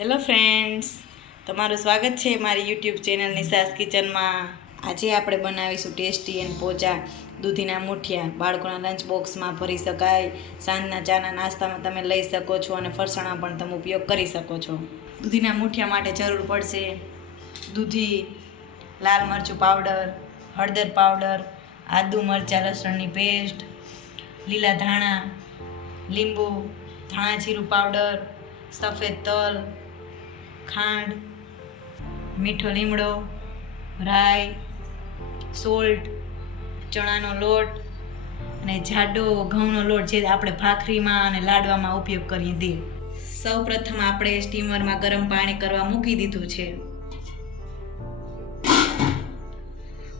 Hello friends, તમારું સ્વાગત છે મારી યુટ્યુબ ચેનલ નિશાસ કિચનમાં. આજે આપણે બનાવીશું ટેસ્ટી એન્ડ પોચા દૂધીના મૂઠિયા. બાળકોના લંચ બોક્સમાં ભરી શકાય, સાંજના ચાના નાસ્તામાં તમે લઈ શકો છો અને ફરસાણમાં પણ તમે ઉપયોગ કરી શકો છો. દૂધીના મૂઠિયા માટે જરૂર પડશે દૂધી, લાલ મરચું પાવડર, હળદર પાવડર, આદુ મરચાં લસણની પેસ્ટ, લીલા ધાણા, લીંબુ, ધાણા જીરું પાવડર, સફેદ તલ, ખાંડ, મીઠો લીમડો, રાઈ, સોલ્ટ, ચણાનો લોટ અને જાડો ઘઉંનો લોટ જે આપણે ભાખરીમાં અને લાડવામાં ઉપયોગ કરીએ તે. સૌ પ્રથમ આપણે સ્ટીમરમાં ગરમ પાણી કરવા મૂકી દીધું છે.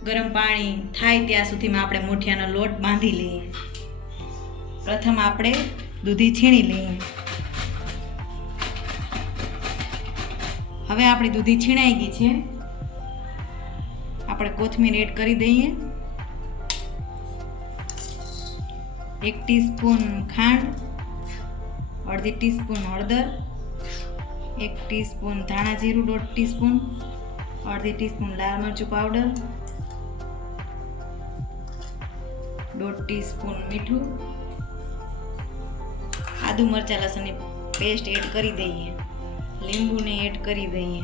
ગરમ પાણી થાય ત્યાં સુધીમાં આપણે મૂઠિયાનો લોટ બાંધી લઈએ. પ્રથમ આપણે દૂધી છીણી લઈએ. હવે આપણી દૂધી છીણાઈ ગઈ છે. આપણે કોથમીર એડ કરી દઈએ. 1 ટીસ્પૂન ખાંડ, અડધી ટીસ્પૂન હળદર, 1 ટીસ્પૂન ધાણા જીરું, 1/2 ટીસ્પૂન, અડધી ટીસ્પૂન લાલ મરચું પાવડર, 1/2 ટીસ્પૂન મીઠું, આદુ મરચાં લસણની પેસ્ટ એડ કરી દઈએ. લીંબુને એડ કરી દઈએ.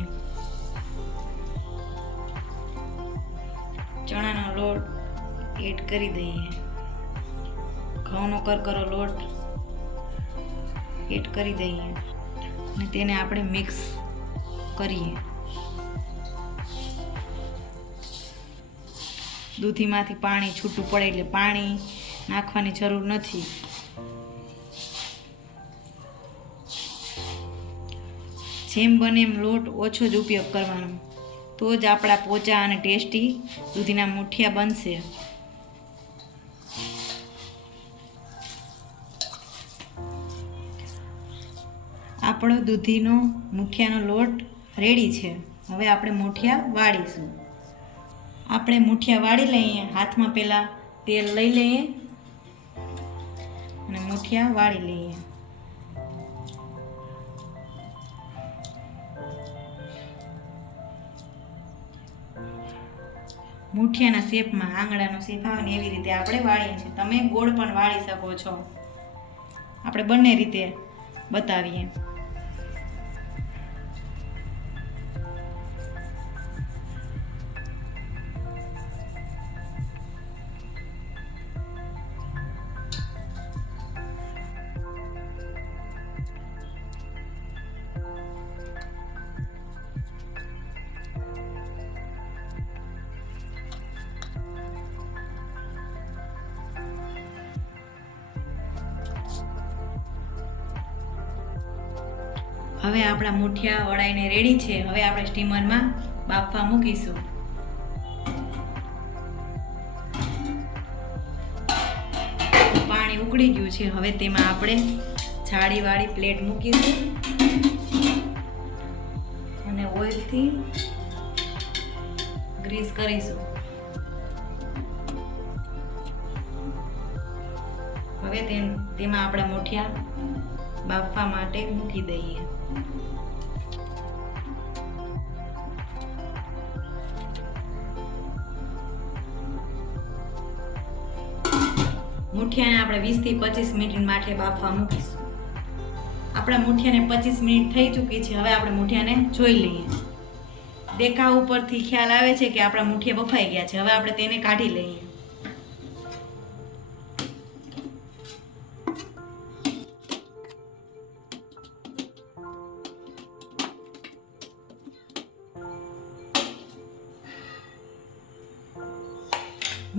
ચણાનો લોટ એડ કરી દઈએ. ઘઉંનો કરકરો લોટ એડ કરી દઈએ અને તેને આપણે મિક્સ કરીએ. દૂધીમાંથી પાણી છૂટું પડે એટલે પાણી નાખવાની જરૂર નથી. જેમ બને એમ લોટ ઓછો જ ઉપયોગ કરવાનો, તો જ આપણા પોચા અને ટેસ્ટી દૂધીના મૂઠિયા બનશે. આપણો દૂધીનો મૂઠિયાનો લોટ રેડી છે. હવે આપણે મૂઠિયા વાળીશું. આપણે મૂઠિયા વાળી લઈએ. હાથમાં પહેલાં તેલ લઈ લઈએ અને મૂઠિયા વાળી લઈએ. મૂઠિયાના શેપમાં આંગળાનો શેપ આવે ને એવી રીતે આપણે વાળીએ છીએ. તમે ગોળ પણ વાળી શકો છો. આપણે બંને રીતે બતાવીએ. હવે આપણા મૂઠિયા વળાઈને રેડી છે. હવે આપણે સ્ટીમરમાં બાફવા મૂકીશું. પાણી ઉકળી ગયું છે. હવે તેમાં આપણે જાળીવાળી પ્લેટ મૂકીશું અને ઓઇલથી ગ્રીસ કરીશું. હવે તેમાં આપણા મૂઠિયા બાફવા માટે મૂકી દઈએ. મૂઠિયાને આપણે 20 થી 25 મિનિટ માટે બાફવા મૂકીશું. આપણા મૂઠિયાને 25 મિનિટ થઈ ચૂકી છે. હવે આપણે મૂઠિયાને જોઈ લઈએ. દેખાવ ઉપરથી ખ્યાલ આવે છે કે આપણા મૂઠિયા બફાઈ ગયા છે. હવે આપણે તેને કાઢી લઈએ.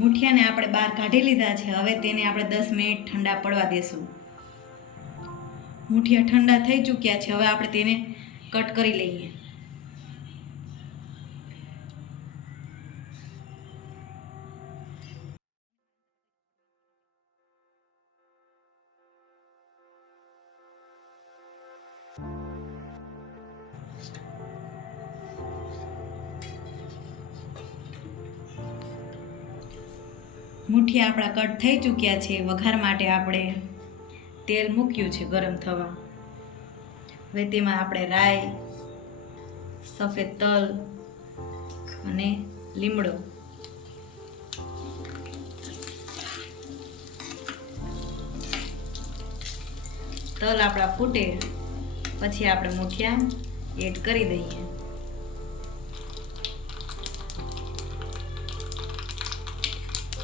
મૂઠિયાને આપણે બહાર કાઢી લીધા છે. હવે તેને આપણે 10 મિનિટ ઠંડા પડવા દેશું. મૂઠિયા ઠંડા થઈ ચૂક્યા છે. હવે આપણે તેને કટ કરી લઈએ. મૂઠિયા આપણા કટ થઈ ચૂક્યા છે. વઘાર માટે આપણે તેલ મૂક્યું છે ગરમ થવા. હવે તેમાં આપણે રાઈ, સફેદ તલ અને લીમડો. તલ આપણા ફૂટે પછી આપણે મુઠિયા એડ કરી દઈએ.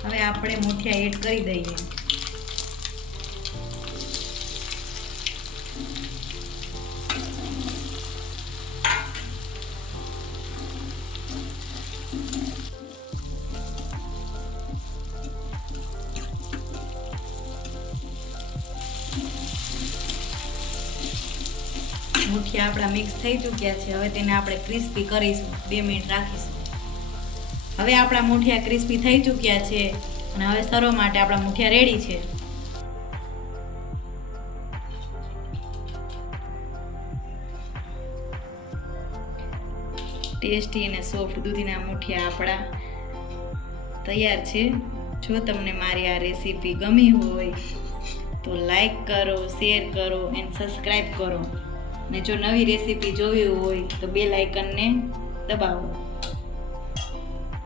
હવે આપણે મુઠિયા એડ કરી દઈએ. મુઠિયા આપણા મિક્સ થઈ ચૂક્યા છે. હવે તેને આપણે ક્રિસ્પી કરીશું. 2 મિનિટ રાખીશું. હવે આપણા મુઠિયા ક્રિસ્પી થઈ ચૂક્યા છે અને હવે સર્વ માટે આપણા મુઠિયા રેડી છે. ટેસ્ટી અને સોફ્ટ દૂધીના મુઠિયા આપણા તૈયાર છે. જો તમને મારી આ રેસીપી ગમી હોય તો લાઈક કરો, શેર કરો એન્ડ સબસ્ક્રાઈબ કરો. ને જો નવી રેસીપી જોવી હોય તો બેલ આઇકનને દબાવો.